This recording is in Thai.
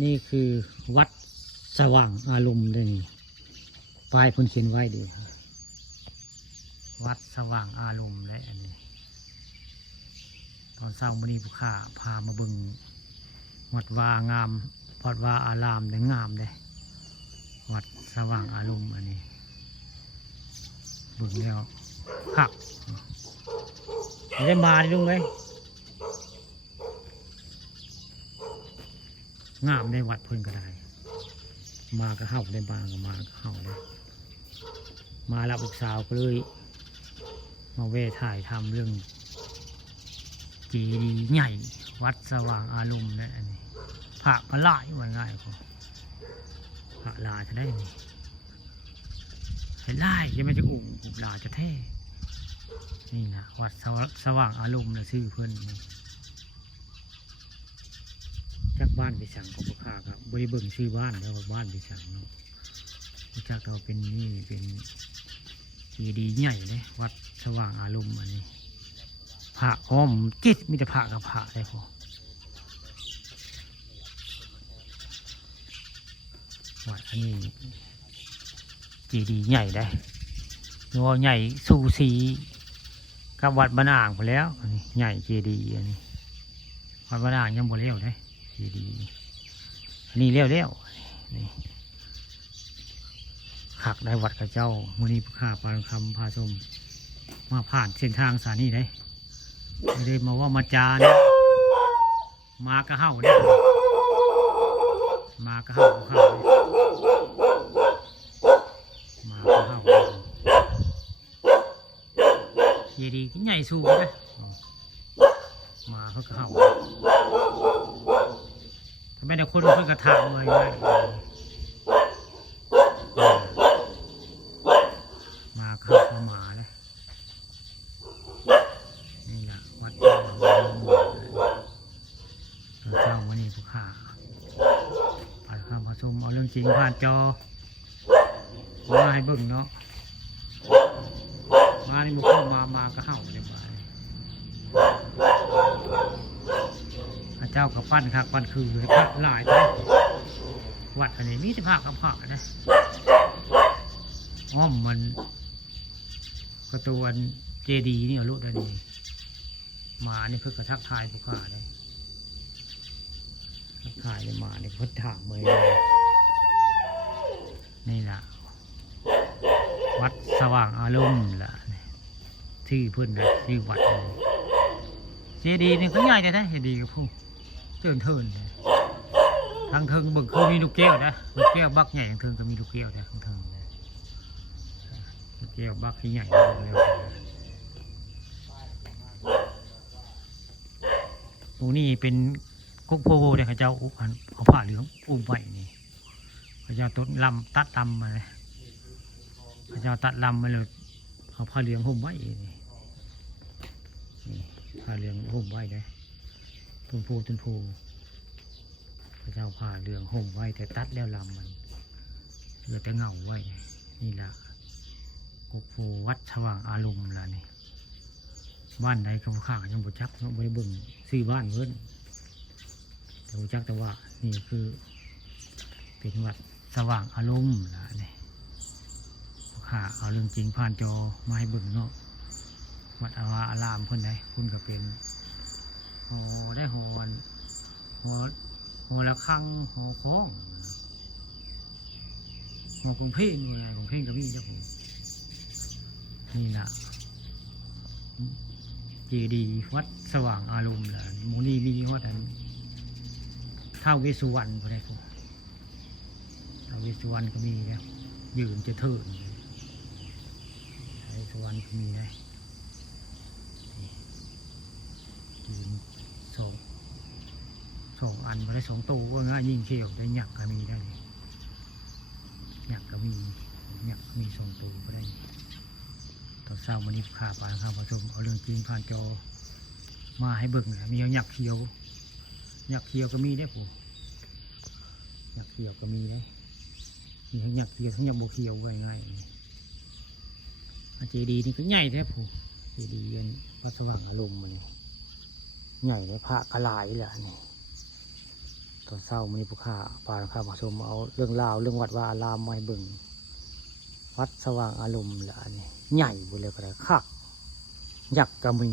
นี่คือวัดสว่างอารมณ์เลยนี่ป้ายพ้นเขียนไว้ดีวัดสว่างอารมณ์และอันนี้ตอนเช้ามื้อนี้ผู้ข้าพามาบึงวัดวางามวัดวาอารามได้งามเลยวัดสว่างอารมณ์อันนี้บึงแล้วขักได้มาดิลุงเลยงามในวัดเพิ่นก็ได้มาก็เข้าได้มาก็มาก็เข้าเลยมารับลูกสาวก็เลยมาเวถ่ายทำเรื่องเจดีย์ใหญ่วัดสว่างอารมณ์นั่นอันนี้พระก็หลายว่าง่ายพอพระลาจะได้นี่ให้ไล่ยังไม่จะอุ่มลาจะแท้นี่นะวัดสว่างอารมณ์นะชื่อเพื่อนจากบ้านไปสั่งของพวกข้าครับบริเบิงชื่อบ้านแล้วบ้านไปสั่งเนาะจากเราเป็นนี่เป็นเจดีย์ใหญ่เลยวัดสว่างอารมณ์อันนี้พระอ้อมจิตมีแต่พระกับพระได้พอวัดอันนี้เจดีย์ใหญ่ได้นัวใหญ่สูสีกับวัดบ้านอ่างไปแล้วอันนี้ใหญ่เจดีย์อันนี้วัดบ้านอ่างยังบ่เลี้ยวได้เจดีย์อันนี้เลี้ยวนี่ขักได้วัดกับเจ้ามูนีข้าปานคำพาชมมาผ่านเส้นทางสานี่ได้ไม่ได้มาว่ามาจานะมากระเห่าเนี่ยมากระเห่าข้าวมากระเห่าเจดีย์ใหญ่สูงเลยมาเขากระเห่าทำไมแต่คนเพิ่งกระถางเลยมาเข้ามาเลยนี่แหละวัดเจ้าวันนี้ผู้ข้าผ่านข้ามผสมเอาเรื่องจริงผ่านจอมาให้เบิ่งเนาะมาในบุกเข้ามาก็เข้าเรียบร้อยพระเจ้ากับปั้นครับปั้นคือเลยพระหลายเลยวัดอันนี้มีแต่พระกับพระนะอ้อมมันกระตัวนเจดีย์นี่เอาลุได้ดีมานี่เพื่อกระทักทายผู้ข้าเลยทักทายเลยมาเนี่ยเพื่อถามเลยนี่แหละวัดสว่างอารมณ์ล่ะชื่อเพื่อนนะชื่อวัดเจดีย์นี่เขาใหญ่แต่เจดีย์กับผู้เทินทางเทิงบึกคือมีลูกแก้วนะลูกแก้วบักใหญ่ทางเทิงก็มีลูกแก้วนะทางเทิงลูกแก้วบักที่ใหญ่เลยโอ้นี่เป็นกุ๊กโพเด็กข้าเจ้าเอาผ้าเหลืองอุ้มไว้นี่ข้าเจ้าต้นลำตัดลำมาเลยข้าเจ้าตัดลำมาเลยเอาผ้าเหลืองห่มไว้นี่ผ้าเหลืองห่มไว้เลยต้นโพพระเจ้าผ้าเหลืองห่มไว้แต่ตัดแล้วลำมันเหลือแต่เงาไว้นี่แหละกุ๊กโพวัดสว่างอารมณ์ล่ะนี่บ้านใดก็ข้างยังบ่จักเนาะบ่ได้เบิ่งซื้อบ้านเพิ่นแต่บ่จักแต่ว่านี่คือเป็นวัดสว่างอารมณ์ล่ะนี่ข้าเอาเรื่องจริงผ่านจอมาให้เบิ่งเนาะวัดอารามเพิ่นได้คุณก็เป็นโอ้ได้หัวละคังหัวโค้งหัวกรุงเทพเลยกรุงเทพก็มีเจ้าผมนี่ล่ะเจดีย์วัดสว่างอารมณ์ล่ะมูนีมีวัดอันท้าวเวสสุวรรณพอได้ผมท้าวเวสสุวรรณก็มีแล้วยืนจะเถิดท้าวเวสสุวรรณก็มีนะยืนสองอันพอได้2 ตัวว่าง่ายยิ่งเขียวได้หยักก็มีได้หยักก็มี2 ตัวก็ได้ตอนเช้าวันนี้ข้าปานข้าวผสมเอาเรื่องจริงผ่านจอมาให้เบิ่งนะมีหยักเขียวก็มีได้ผมหยักเขียวก็มีได้มีทั้งหยักเขียวทั้งหยักโบเขียวไว้ง่ายเจดีย์นี่ก็ใหญ่แท้ผมเจดีย์วัดสว่างอารมณ์มันใหญ่เลยพระกระลายแหละนี่ต อนเช้ามื้อนี้ผู้ค้าพาข้ามาชมเอาเรื่องราวเรื่องวัดว่าอารามมาให้เบิ่งวัดสว่างอารมณ์ละอันนี้ใหญ่บ่เลยก็ได้คักยักษ์ก็มี